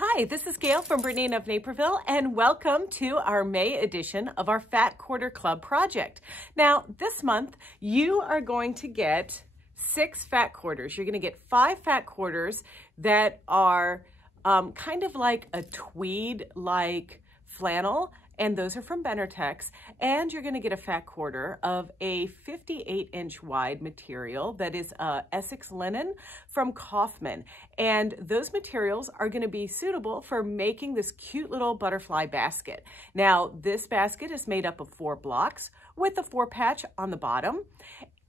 Hi, this is Gayle from BERNINA of Naperville, and welcome to our May edition of our Fat Quarter Club project. Now, this month, you are going to get 6 fat quarters. You're going to get 5 fat quarters that are kind of like a tweed-like flannel, and those are from Benartex. And you're going to get a fat quarter of a 58-inch wide material that is Essex linen from Kaufman. And those materials are going to be suitable for making this cute little butterfly basket. Now, this basket is made up of 4 blocks with a 4 patch on the bottom.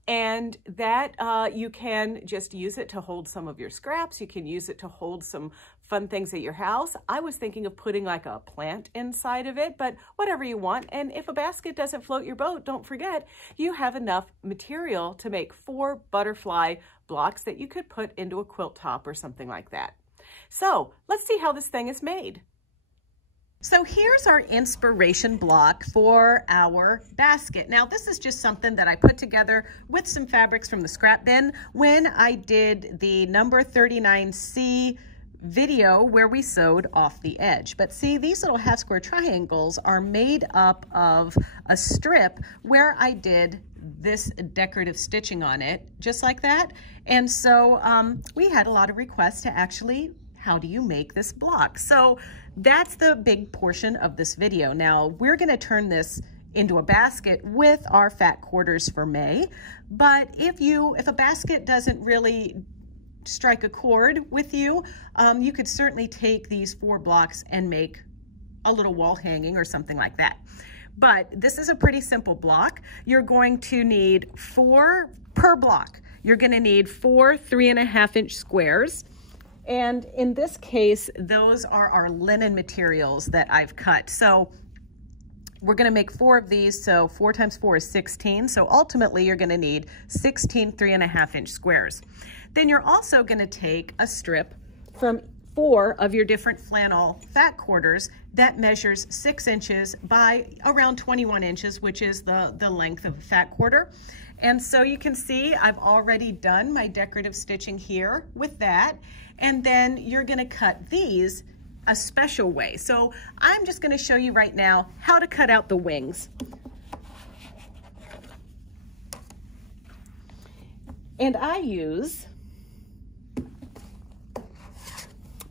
And that you can just use it to hold some of your scraps. You can use it to hold some fun things at your house. I was thinking of putting like a plant inside of it, but whatever you want. And if a basket doesn't float your boat, don't forget, you have enough material to make 4 butterfly blocks that you could put into a quilt top or something like that. So let's see how this thing is made. So here's our inspiration block for our basket. Now this is just something that I put together with some fabrics from the scrap bin when I did the number 39C video where we sewed off the edge. But see, these little half square triangles are made up of a strip where I did this decorative stitching on it, just like that. And so we had a lot of requests to actually, how do you make this block? So that's the big portion of this video. Now we're going to turn this into a basket with our fat quarters for May. But if a basket doesn't really strike a chord with you, you could certainly take these 4 blocks and make a little wall hanging or something like that. But this is a pretty simple block. You're going to need 4 per block. You're going to need 4 3.5-inch squares. And in this case, those are our linen materials that I've cut. So we're going to make 4 of these. So 4 times 4 is 16. So ultimately, you're going to need 16 3.5-inch squares. Then you're also going to take a strip from 4 of your different flannel fat quarters that measures 6 inches by around 21 inches, which is the length of a fat quarter. And so you can see I've already done my decorative stitching here with that. And then you're going to cut these a special way. So I'm just going to show you right now how to cut out the wings. And I use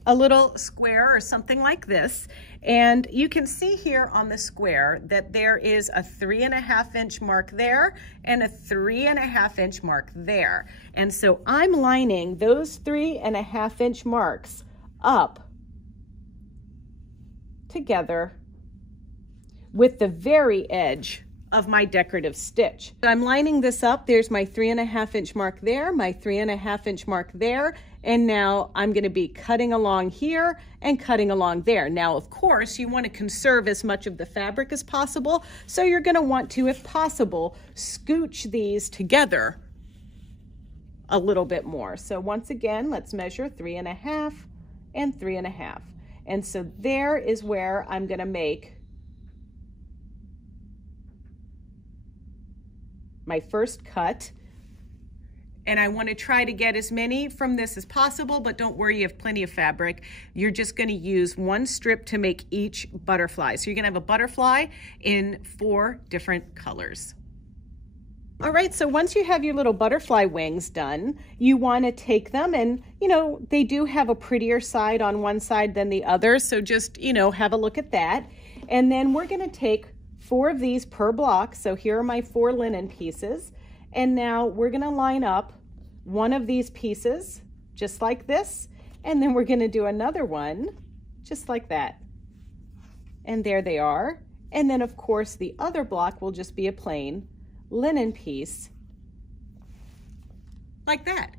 a little square or something like this. And you can see here on the square that there is a 3.5-inch mark there and a 3.5-inch mark there. And so I'm lining those 3.5-inch marks up together with the very edge of my decorative stitch. I'm lining this up. There's my 3.5-inch mark there, my 3.5-inch mark there, and now I'm going to be cutting along here and cutting along there. Now, of course, you want to conserve as much of the fabric as possible, so you're going to want to, if possible, scooch these together a little bit more. So once again, let's measure 3.5 and 3.5. And so there is where I'm going to make my first cut. And I want to try to get as many from this as possible, but don't worry, you have plenty of fabric. You're just going to use 1 strip to make each butterfly. So you're going to have a butterfly in 4 different colors. All right, so once you have your little butterfly wings done, you want to take them and, they do have a prettier side on one side than the other. So just, have a look at that. And then we're going to take 4 of these per block. So here are my 4 linen pieces. And now we're going to line up one of these pieces just like this. And then we're going to do another one just like that. And there they are. And then of course the other block will just be a plain linen piece like that.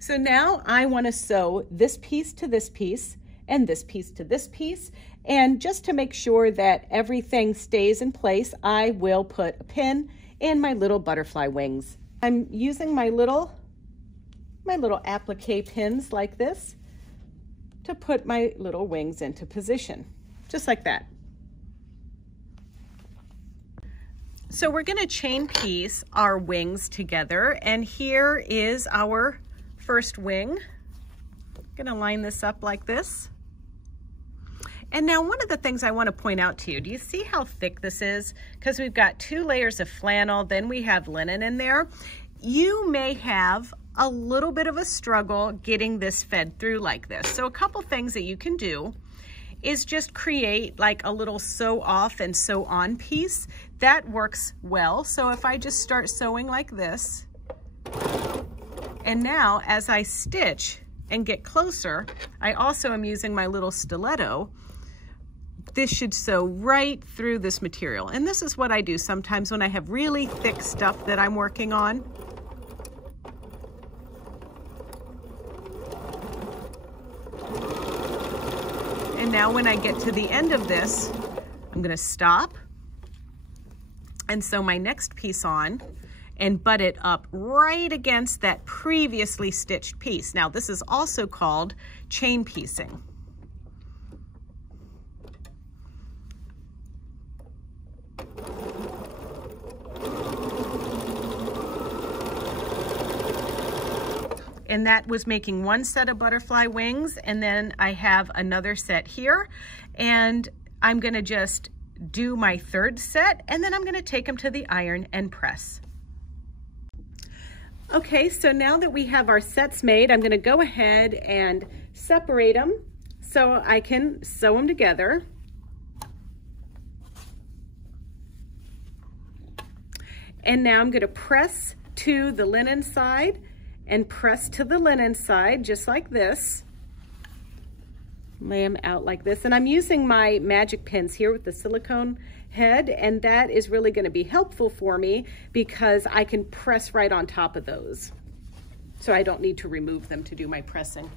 So now I want to sew this piece to this piece and this piece to this piece. And just to make sure that everything stays in place, I will put a pin in my little butterfly wings. I'm using my little applique pins like this to put my little wings into position, just like that. So we're going to chain piece our wings together, and here is our first wing. I'm going to line this up like this. And now one of the things I want to point out to you, do you see how thick this is? Because we've got 2 layers of flannel, then we have linen in there. You may have a little bit of a struggle getting this fed through like this. So a couple things that you can do is just create like a little sew off and sew on piece. That works well. So if I just start sewing like this, and now as I stitch and get closer, I also am using my little stiletto. This should sew right through this material. And this is what I do sometimes when I have really thick stuff that I'm working on. And now when I get to the end of this, I'm gonna stop and sew my next piece on and butt it up right against that previously stitched piece. Now this is also called chain piecing. And that was making one set of butterfly wings, and then I have another set here, and I'm gonna just do my 3rd set, and then I'm gonna take them to the iron and press. Okay, so now that we have our sets made, I'm gonna go ahead and separate them so I can sew them together. And now I'm gonna press to the linen side and press to the linen side, just like this. Lay them out like this. And I'm using my magic pins here with the silicone head, and that is really gonna be helpful for me because I can press right on top of those. So I don't need to remove them to do my pressing.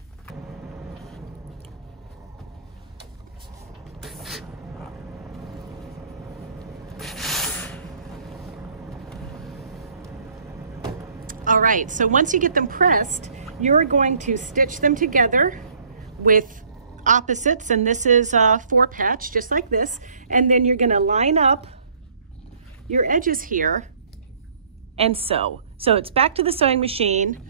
All right, so once you get them pressed, you're going to stitch them together with opposites, and this is a 4 patch, just like this, and then you're gonna line up your edges here and sew. So it's back to the sewing machine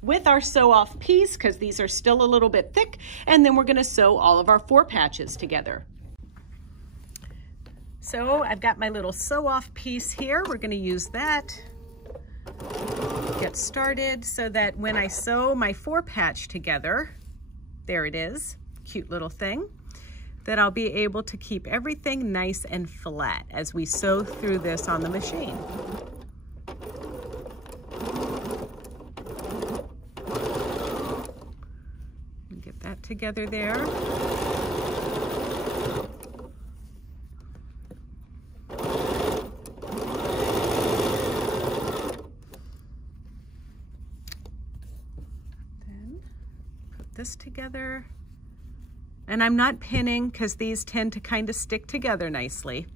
with our sew off piece, because these are still a little bit thick, and then we're gonna sew all of our 4 patches together. So I've got my little sew off piece here. We're gonna use that. Get started so that when I sew my 4 patch together, there it is, cute little thing, that I'll be able to keep everything nice and flat as we sew through this on the machine. Get that together there. This together, and I'm not pinning because these tend to kind of stick together nicely.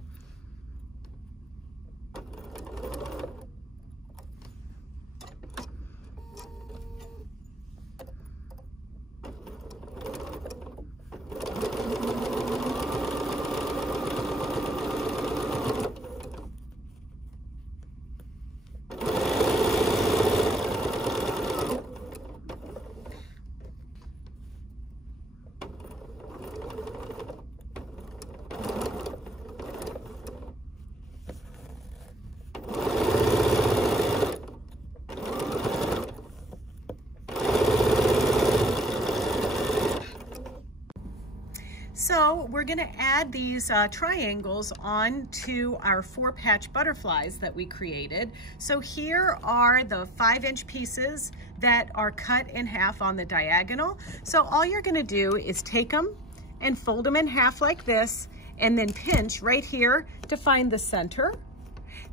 So we're going to add these triangles onto our 4 patch butterflies that we created. So here are the 5-inch pieces that are cut in half on the diagonal. So all you're going to do is take them and fold them in half like this, and then pinch right here to find the center.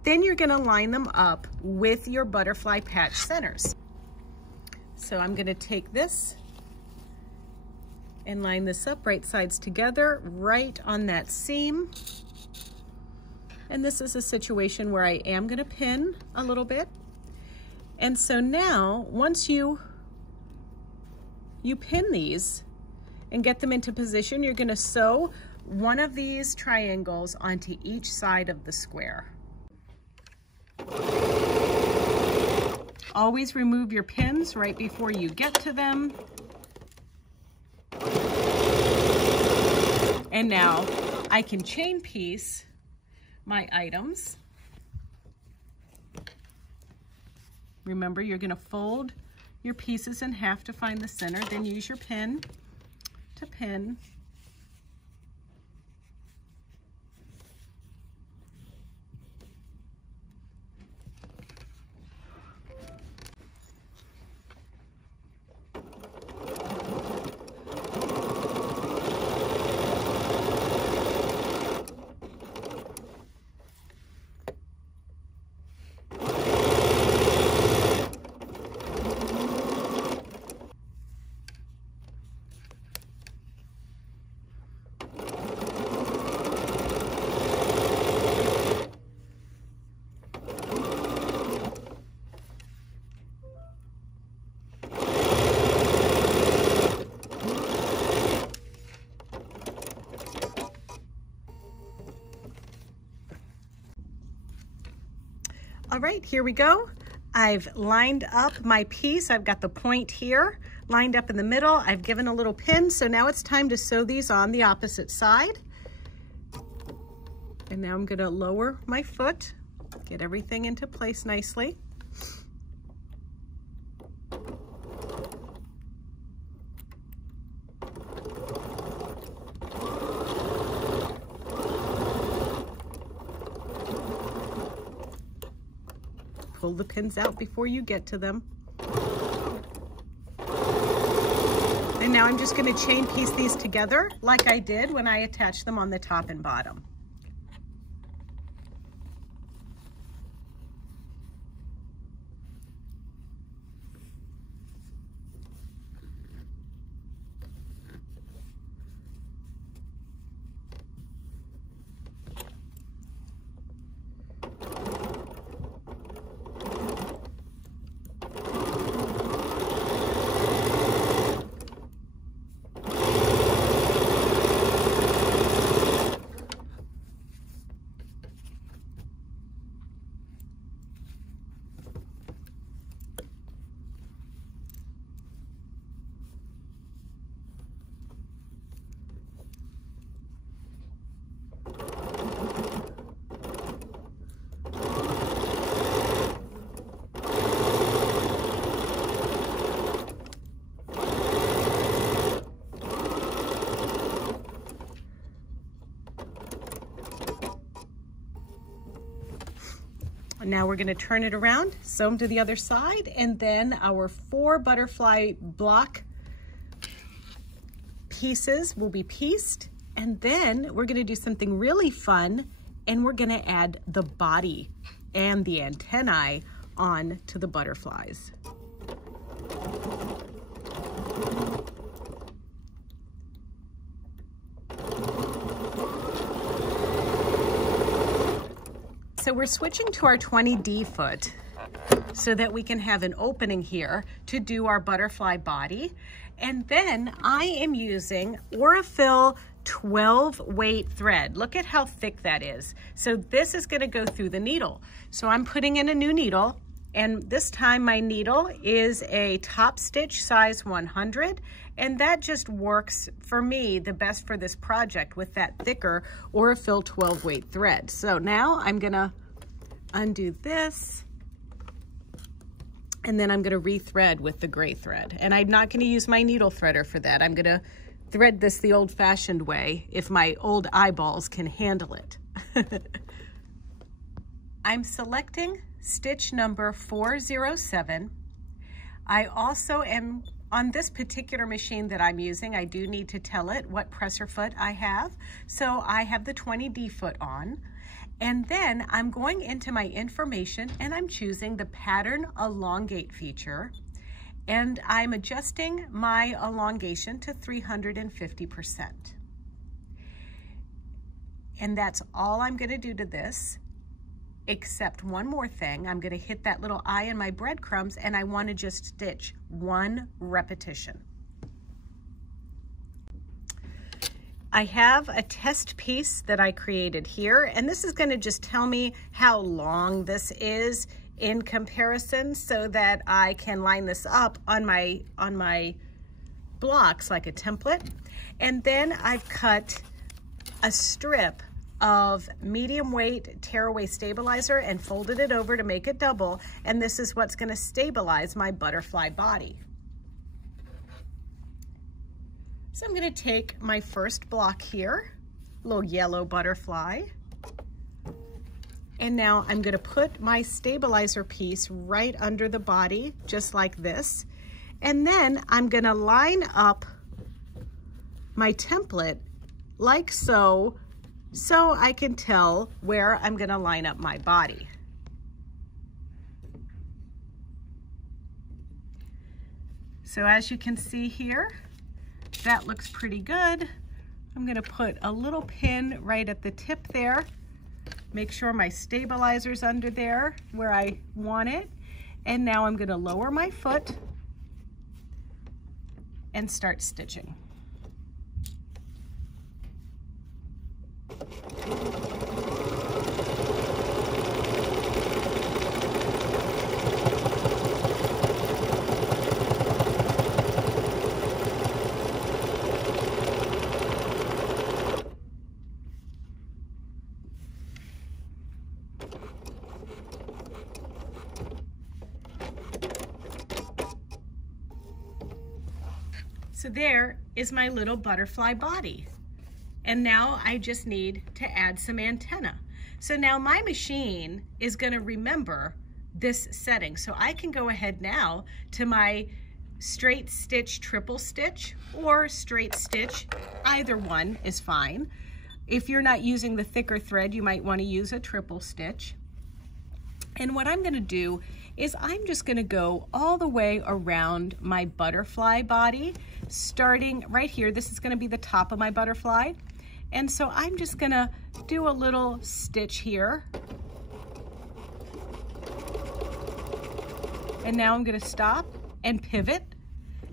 Then you're going to line them up with your butterfly patch centers. So I'm going to take this and line this up, right sides together, right on that seam. And this is a situation where I am gonna pin a little bit. And so now, once you pin these and get them into position, you're gonna sew one of these triangles onto each side of the square. Always remove your pins right before you get to them. And now I can chain piece my items. Remember, you're going to fold your pieces in half to find the center, then use your pin to pin. All right, here we go. I've lined up my piece. I've got the point here lined up in the middle. I've given a little pin, so now it's time to sew these on the opposite side. And now I'm gonna lower my foot, get everything into place nicely. Pull the pins out before you get to them. And now I'm just going to chain piece these together like I did when I attached them on the top and bottom. Now we're going to turn it around, sew them to the other side, and then our 4 butterfly block pieces will be pieced, and then we're going to do something really fun, and we're going to add the body and the antennae on to the butterflies. So we're switching to our 20D foot so that we can have an opening here to do our butterfly body. And then I am using Aurifil 12 weight thread. Look at how thick that is. So this is going to go through the needle. So I'm putting in a new needle, and this time my needle is a top stitch size 100, and that just works for me the best for this project with that thicker Aurifil 12 weight thread. So now I'm gonna undo this, and then I'm gonna rethread with the gray thread. And I'm not gonna use my needle threader for that. I'm gonna thread this the old-fashioned way if my old eyeballs can handle it. I'm selecting stitch number 407. I also am, on this particular machine that I'm using, I do need to tell it what presser foot I have. So I have the 20D foot on. And then I'm going into my information and I'm choosing the pattern elongate feature. And I'm adjusting my elongation to 350%. And that's all I'm going to do to this, except one more thing. I'm going to hit that little eye in my breadcrumbs, and I want to just stitch 1 repetition. I have a test piece that I created here, and this is going to just tell me how long this is in comparison so that I can line this up on my blocks like a template. And then I've cut a strip of medium weight tearaway stabilizer and folded it over to make it double, and this is what's going to stabilize my butterfly body. So I'm going to take my first block here, little yellow butterfly, and now I'm going to put my stabilizer piece right under the body, just like this, and then I'm going to line up my template like so, so I can tell where I'm going to line up my body. So as you can see here, that looks pretty good. I'm going to put a little pin right at the tip there. Make sure my stabilizer's under there where I want it. And now I'm going to lower my foot and start stitching. So there is my little butterfly body. And now I just need to add some antenna. So now my machine is going to remember this setting. So I can go ahead now to my straight stitch triple stitch or straight stitch. Either one is fine. If you're not using the thicker thread, you might want to use a triple stitch. And what I'm going to do is I'm just going to go all the way around my butterfly body, starting right here. This is going to be the top of my butterfly. And so I'm just going to do a little stitch here. And now I'm going to stop and pivot.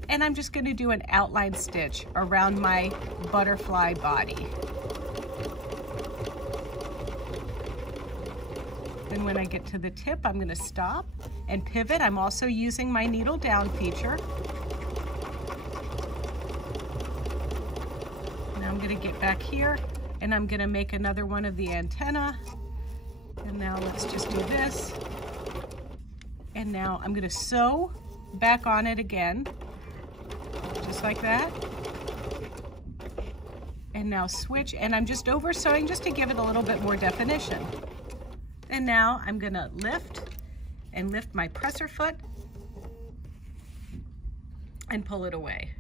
And I'm just going to do an outline stitch around my butterfly body. Then when I get to the tip, I'm going to stop and pivot. I'm also using my needle down feature. Now I'm going to get back here and I'm going to make another one of the antenna. And now let's just do this. And now I'm going to sew back on it again, just like that. And now switch, and I'm just over sewing just to give it a little bit more definition. And now I'm going to lift my presser foot and pull it away.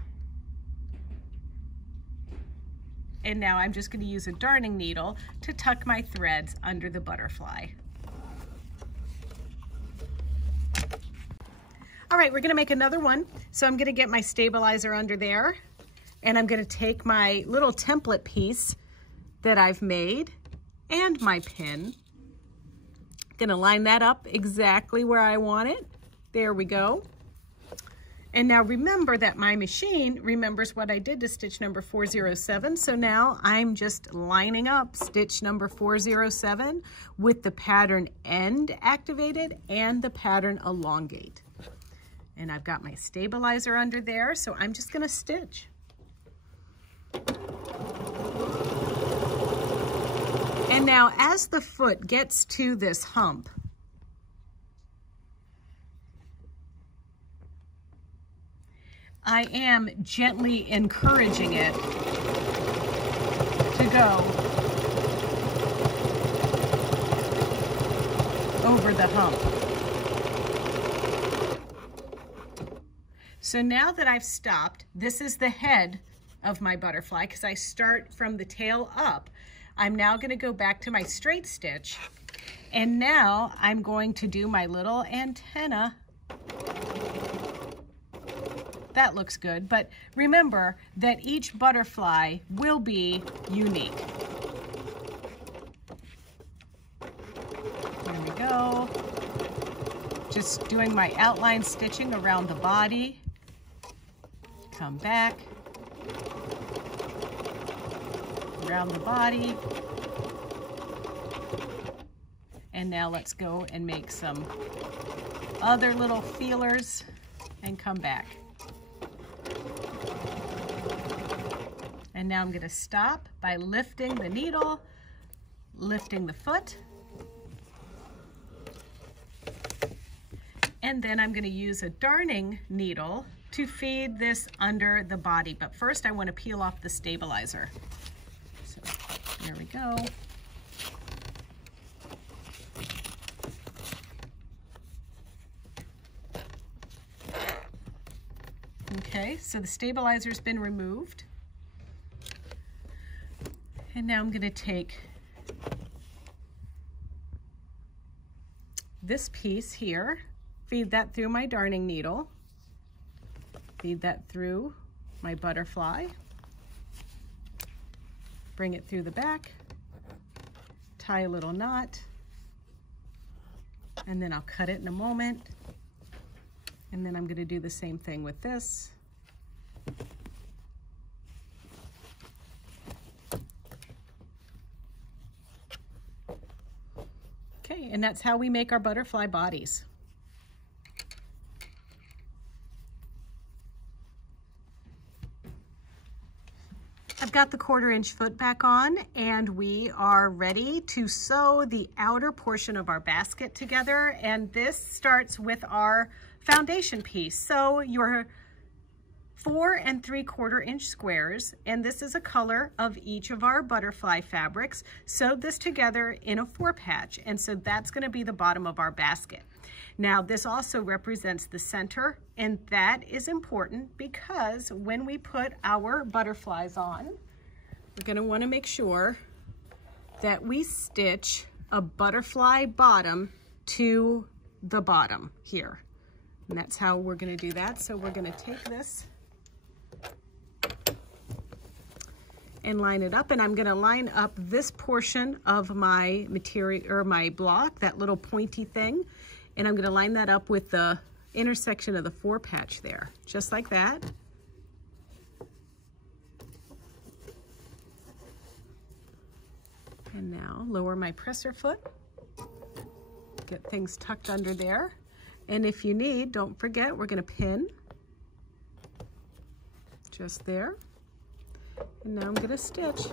And now I'm just going to use a darning needle to tuck my threads under the butterfly. All right, we're going to make another one. So I'm going to get my stabilizer under there, and I'm going to take my little template piece that I've made and my pin. Gonna line that up exactly where I want it. There we go. And now remember that my machine remembers what I did to stitch number 407. So now I'm just lining up stitch number 407 with the pattern end activated and the pattern elongate. And I've got my stabilizer under there, so I'm just gonna stitch. And now as the foot gets to this hump, I am gently encouraging it to go over the hump. So now that I've stopped, this is the head of my butterfly because I start from the tail up. I'm now going to go back to my straight stitch, and now I'm going to do my little antenna. That looks good, but remember that each butterfly will be unique. There we go. Just doing my outline stitching around the body. Come back. Around the body. And now let's go and make some other little feelers and come back. And now I'm going to stop by lifting the needle, lifting the foot, and then I'm going to use a darning needle to feed this under the body. But first I want to peel off the stabilizer. So there we go. Okay, so the stabilizer's been removed. And now I'm going to take this piece here, feed that through my darning needle, feed that through my butterfly, bring it through the back, tie a little knot, and then I'll cut it in a moment. And then I'm going to do the same thing with this. Okay, and that's how we make our butterfly bodies. I've got the 1/4 inch foot back on, and we are ready to sew the outer portion of our basket together. And this starts with our foundation piece. So your 4 3/4 inch squares, and this is a color of each of our butterfly fabrics, sewed this together in a 4-patch, and so that's going to be the bottom of our basket. Now this also represents the center, and that is important because when we put our butterflies on, we're going to want to make sure that we stitch a butterfly bottom to the bottom here. And that's how we're going to do that. So we're going to take this and line it up, and I'm going to line up this portion of my material or my block, that little pointy thing, and I'm going to line that up with the intersection of the 4-patch there, just like that. And now lower my presser foot, get things tucked under there. And if you need, don't forget, we're going to pin just there. And now I'm going to stitch.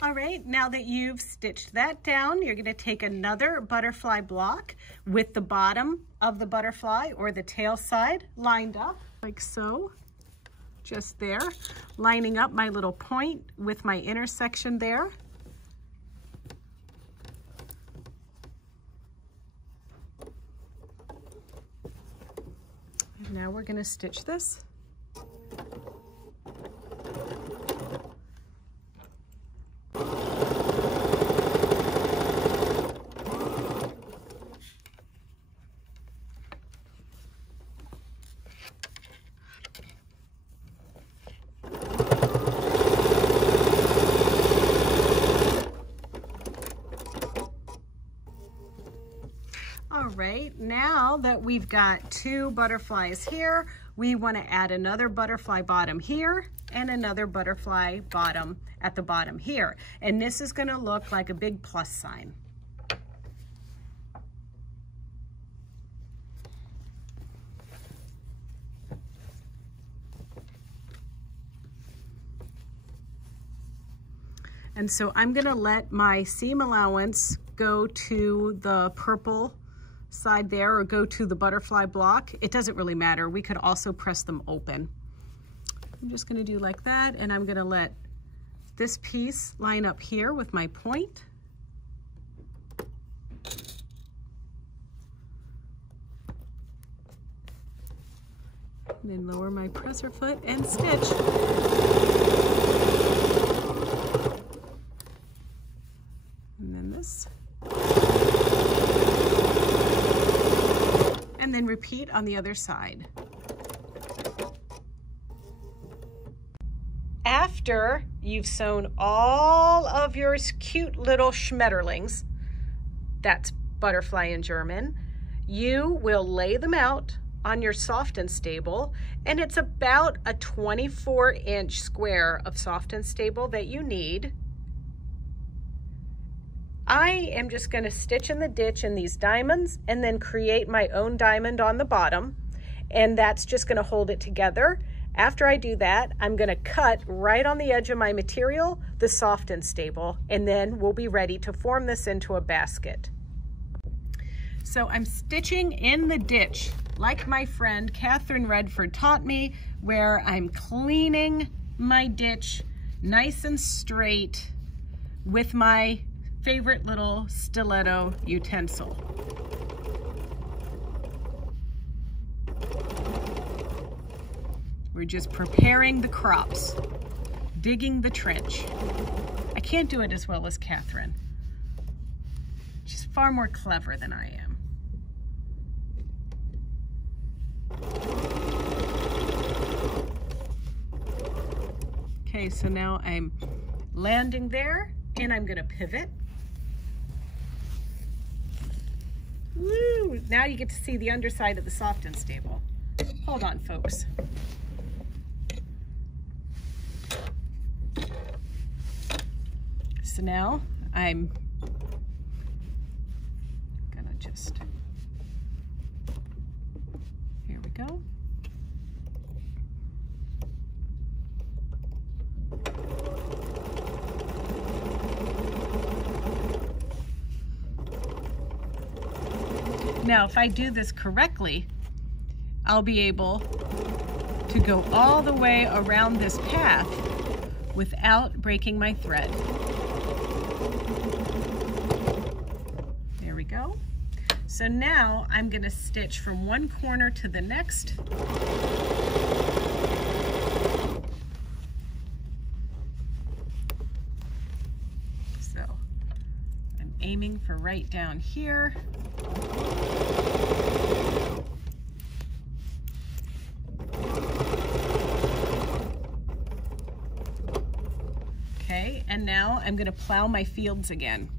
All right, now that you've stitched that down, you're going to take another butterfly block with the bottom of the butterfly or the tail side lined up like so, just there, lining up my little point with my intersection there. And now we're going to stitch this. Right, now that we've got 2 butterflies here, we want to add another butterfly bottom here and another butterfly bottom at the bottom here. And this is going to look like a big plus sign. And so I'm going to let my seam allowance go to the purple side there, or go to the butterfly block. It doesn't really matter. We could also press them open. I'm just going to do like that, and I'm going to let this piece line up here with my point. And then lower my presser foot and stitch. And then this. And then repeat on the other side. After you've sewn all of your cute little schmetterlings, that's butterfly in German, you will lay them out on your soft and stable, and it's about a 24-inch square of soft and stable that you need. I am just going to stitch in the ditch in these diamonds and then create my own diamond on the bottom, and that's just going to hold it together. After I do that, I'm going to cut right on the edge of my material the soft and stable, and then we'll be ready to form this into a basket. So I'm stitching in the ditch like my friend Catherine Redford taught me, where I'm cleaning my ditch nice and straight with my favorite little stiletto utensil. We're just preparing the crops, digging the trench. I can't do it as well as Catherine. She's far more clever than I am. Okay, so now I'm landing there, and I'm gonna pivot. Woo! Now you get to see the underside of the soft and stable. Hold on, folks. So now I'm gonna just, here we go. Now, if I do this correctly, I'll be able to go all the way around this path without breaking my thread. There we go. So now I'm going to stitch from one corner to the next. So I'm aiming for right down here. Okay, and now I'm going to plow my fields again.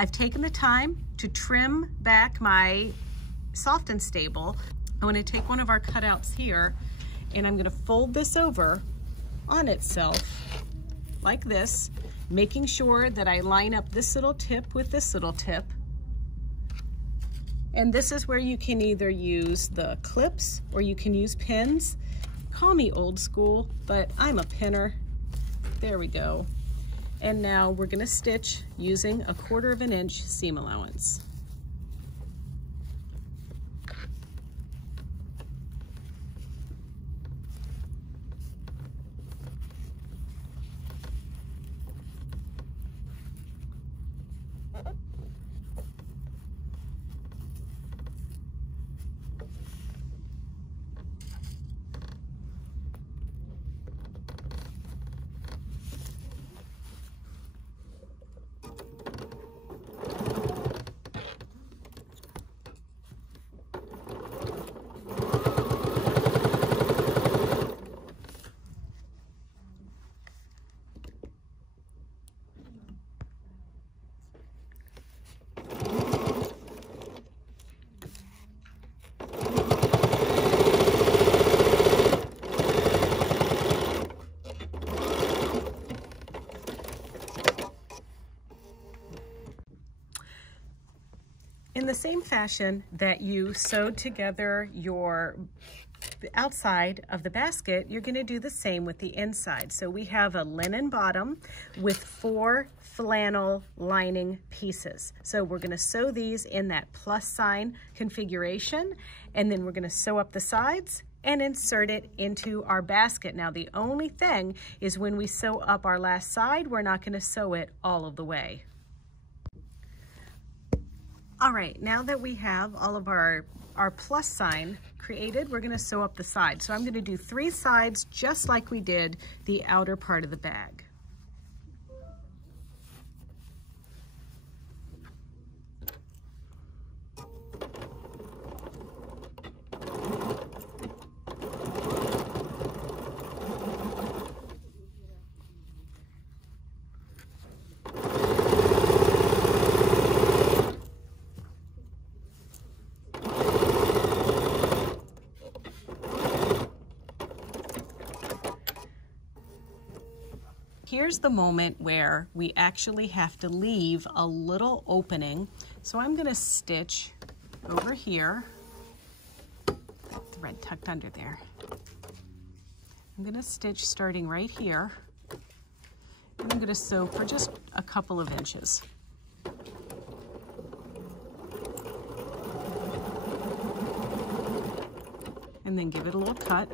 I've taken the time to trim back my soft and stable I want to take one of our cutouts here and I'm going to fold this over on itself like this, making sure that I line up this little tip with this little tip. And this is where you can either use the clips or you can use pins. Call me old school, but I'm a pinner. There we go. And now we're going to stitch using a 1/4 inch seam allowance. In the same fashion that you sewed together the outside of the basket, you're going to do the same with the inside. So we have a linen bottom with 4 flannel lining pieces. So we're going to sew these in that plus sign configuration, and then we're going to sew up the sides and insert it into our basket. Now the only thing is when we sew up our last side, we're not going to sew it all of the way. All right, now that we have all of our plus sign created, we're gonna sew up the sides. So I'm gonna do 3 sides just like we did the outer part of the bag. Here's the moment where we actually have to leave a little opening. So I'm gonna stitch over here, thread tucked under there. I'm gonna stitch starting right here, and I'm gonna sew for just a couple of inches. And then give it a little cut.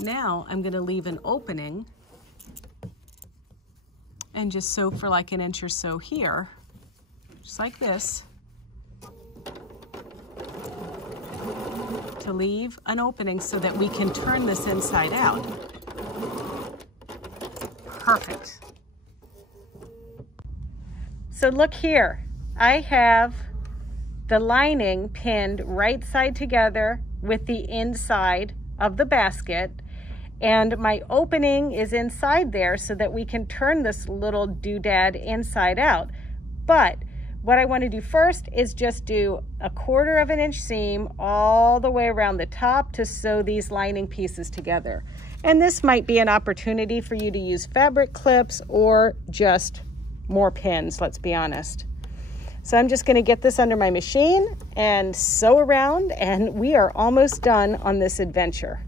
Now I'm gonna leave an opening and just sew for like an inch or so here, just like this, to leave an opening so that we can turn this inside out. Perfect. So look here, I have the lining pinned right side together with the inside of the basket, and my opening is inside there so that we can turn this little doodad inside out. But what I want to do first is just do a 1/4 inch seam all the way around the top to sew these lining pieces together. And this might be an opportunity for you to use fabric clips or just more pins, let's be honest. So I'm just going to get this under my machine and sew around, and we are almost done on this adventure.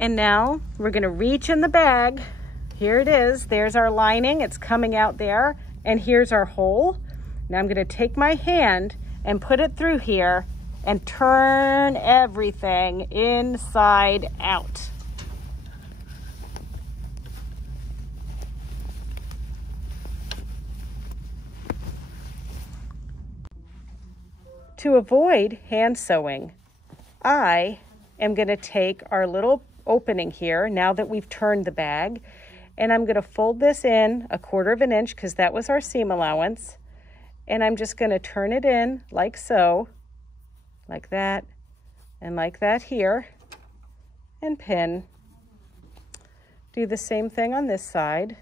And now we're gonna reach in the bag. Here it is, there's our lining, it's coming out there, and here's our hole. Now I'm gonna take my hand and put it through here and turn everything inside out. To avoid hand sewing, I am going to take our little opening here, now that we've turned the bag, and I'm going to fold this in 1/4 inch because that was our seam allowance, and I'm just going to turn it in like so, like that, and like that here, and pin. Do the same thing on this side.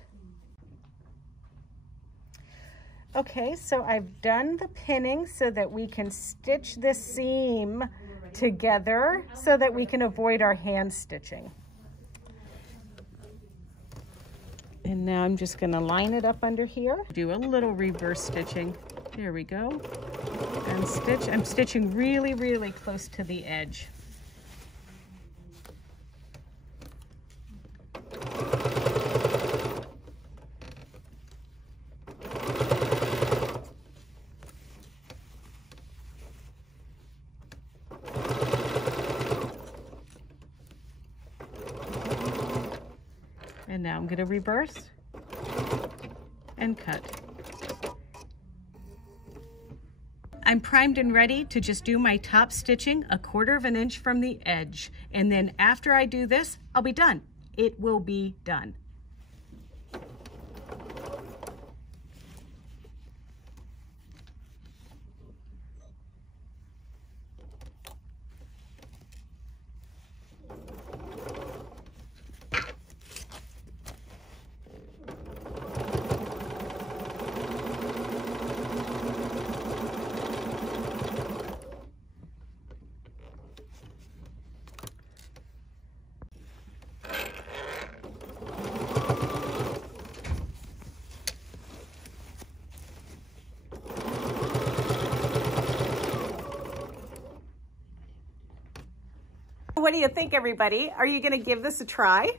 Okay, so I've done the pinning so that we can stitch this seam together so that we can avoid our hand stitching. And now I'm just going to line it up under here. Do a little reverse stitching. There we go. And stitch. I'm stitching really, really close to the edge. And now I'm going to reverse and cut. I'm primed and ready to just do my top stitching 1/4 inch from the edge. And then after I do this, I'll be done. It will be done. What do you think, everybody? Are you gonna give this a try?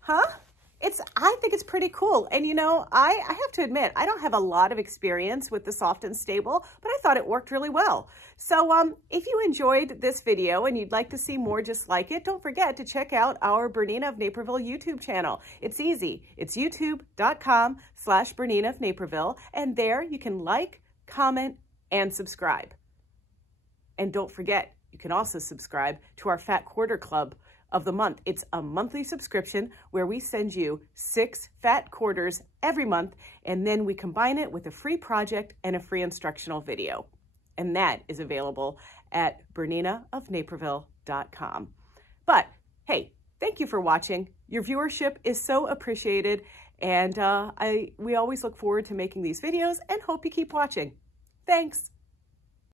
Huh? I think it's pretty cool. And you know, I have to admit, I don't have a lot of experience with the Soft and Stable, but I thought it worked really well. So if you enjoyed this video and you'd like to see more just like it, don't forget to check out our Bernina of Naperville YouTube channel. It's easy. It's youtube.com/Bernina of Naperville. And there you can like, comment, and subscribe. And don't forget, you can also subscribe to our Fat Quarter Club of the month. It's a monthly subscription where we send you 6 fat quarters every month, and then we combine it with a free project and a free instructional video. And that is available at BERNINAofNaperville.com. But hey, thank you for watching. Your viewership is so appreciated, and we always look forward to making these videos and hope you keep watching. Thanks.